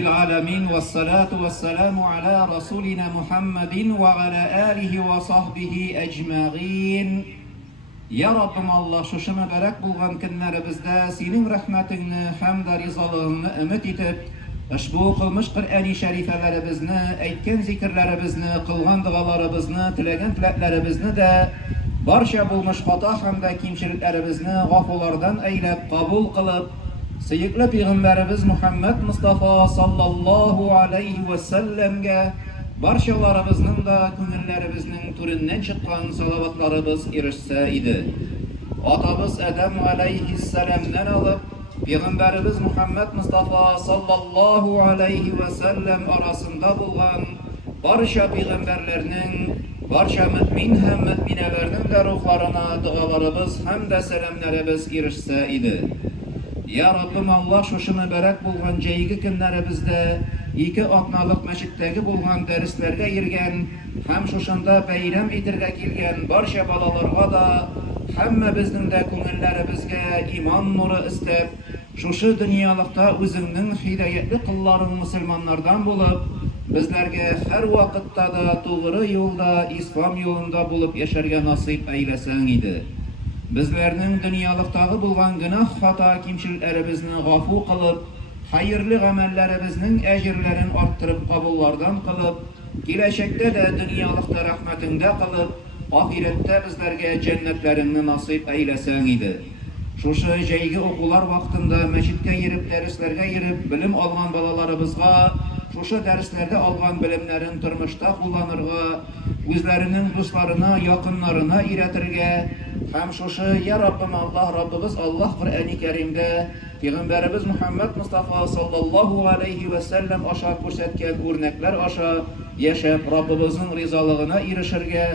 Rabbil alamin ve salatu ve selamu ala Rasulina Muhammedin ve ala alihi ve sahbihi ecma'in. Ya Rabbim Allah, şuşu mübarek bulgan günlerimizde senin rahmetini hem de rizalığını ümit etip, ushbu qılmış Qur'ani şerifelerimizni, aytgan zikirlerimizni, qılgan dualarimizni, tilagan tilaklarimizni de barcha bulmuş hata hamda kimchiliklarimizni g'afurlardan aylab qabul qilib, Seyyidli Peygamberimiz Muhammed Mustafa sallallahu aleyhi ve sellem'ge barchalarımızın da ko'ngillerimizning türünden çıkan salavatlarımız erişse idi. Atamız Adem aleyhisselam'dan alıp Peygamberimiz Muhammed Mustafa sallallahu aleyhi ve sellem arasında bulunan barcha peygamberlerinin, barcha mümin hem müminelerinin de ruhlarına dualarımız hem de selamlarımız erişse idi. Ya Rabbim Allah, şuşu mübarek bulgan ceygi günlerimizde iki atnalık meşitteki bulgan derslerge girgen, hem şuşunda bayram etirge kelgen barcha balalarga da hemme bizning de ko'ngillerimizge iman nuru istep, şuşu dünyalıkta özüngning hidayetli kılların musulmanlardan bulup, bizlerge her vakitta da doğru yolda, İslam yolunda bulup yaşarga nasip eylesen idi. Bizlerning dünyalıktagı bulgan günah hata kimchiliklarimizni g'afu qilib, hayırlı amellerimizning ejirlerini arttırıp qabullardan qilib, kelajakda da dünyalıkta rahmetinde qilib, ahirette bizlerge cennetlerini nasip eylesen idi. Şuşu jeygi okular vaktinde meşitke girip, derslerge girip, bilim algan balalarımızga, şuşu derslerde algan bilimlerin turmuşta kullanırga, özlerinin dostlarına, yakınlarına iretirge, hem şuşu ya Rabbim Allah, Rabbimiz Allah Kur'an-ı Kerim'de Peygamberimiz Muhammed Mustafa sallallahu aleyhi ve sellem aşağı ko'rsatgan örnekler aşağı yaşayıp Rabbimizin rizalığına erişirge,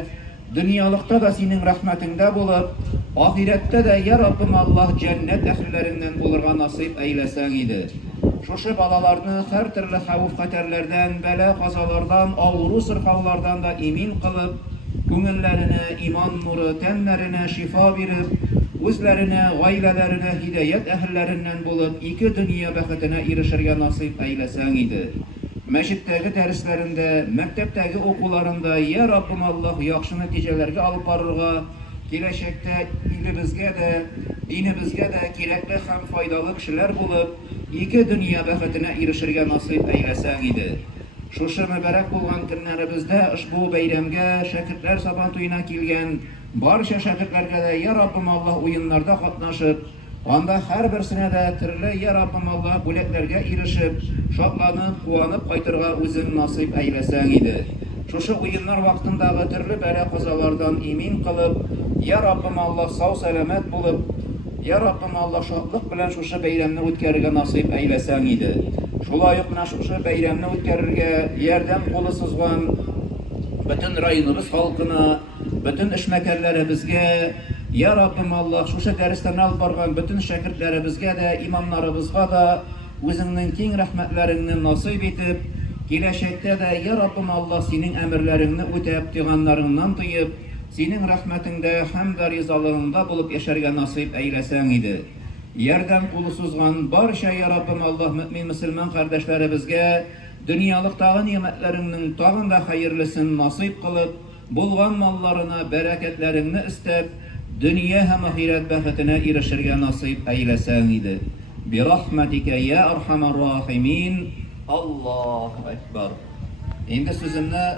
dünyalıkta da senin rahmetinde bulup, ahirette de ya Rabbim Allah cennet ehllerinden bulurga nasip eylesen idi. Şuşu balalarını her türlü havuf katerlerden, bela kazalardan, ağrı sırhavlardan da emin kılıp, ko'ngillerine iman nuru, tenlerine şifa verip, özlerine, gaylelerine hidayet ehllerinden bulup, iki dünya baxtine erişirge nasip eylesen idi. Meşitteki derslerinde, mektepteki okularında ya Rabbim Allah yaxşı neticelerge alıp barırga, kelajakda ilimizge de, dinimizge de kerakli hem faydalı kişiler bulup, iki dünya baxtine erişirge nasip eylesen idi. Şuşu mübarek bulgan günlerimizde ushbu bayramga şakirtler saban to'yina kelgan barcha şakirtlerge de ya Rabbim Allah oyunlarda qatnaşıp, anda her birisine de türlü ya Rabbim Allah bo'laklarga erişip, şadlanıp, quvonib qaytırga o'zing nasip eylesen idi. Şuşu oyunlar vaqtındagi türlü bela qazalardan emin qilib, ya Rabbim Allah sağ selamet bulup, ya Rabbim Allah şadlık bilen şuşu bayramni o'tkazishga nasip eylesen idi. Şulayıqna şuşu bayramni o'tkazishga yerden qo'li suzgan bütün rayonimiz halkına, bütün ishmakarlarimizga, ya Rabbim Allah şuşu derslerini alıp bargan bütün şakirtlerimizge de, imamlarımızga da o'zingning keng rahmetlerini nasip etip, kelajakda da ya Rabbim Allah senin emirlerini o'tab, tuyganlarından tuyup, senin rahmetinde hem de rizalığında bulup yaşarga nasip eylesen idi. Yerden kulu suzgan barcha ya Rabbim Allah mümin Müslüman kardeşlerimizge dünyalıktagı nimetlerinin tağın da hayırlısını nasip kılıp, bulgan mallarına, bereketlerini istep, dünya hem ahiret baxtine erişirge nasip eylesen idi. Bi rahmetike ya erhamer rahimin. Allahu Ekber. Endi sözümle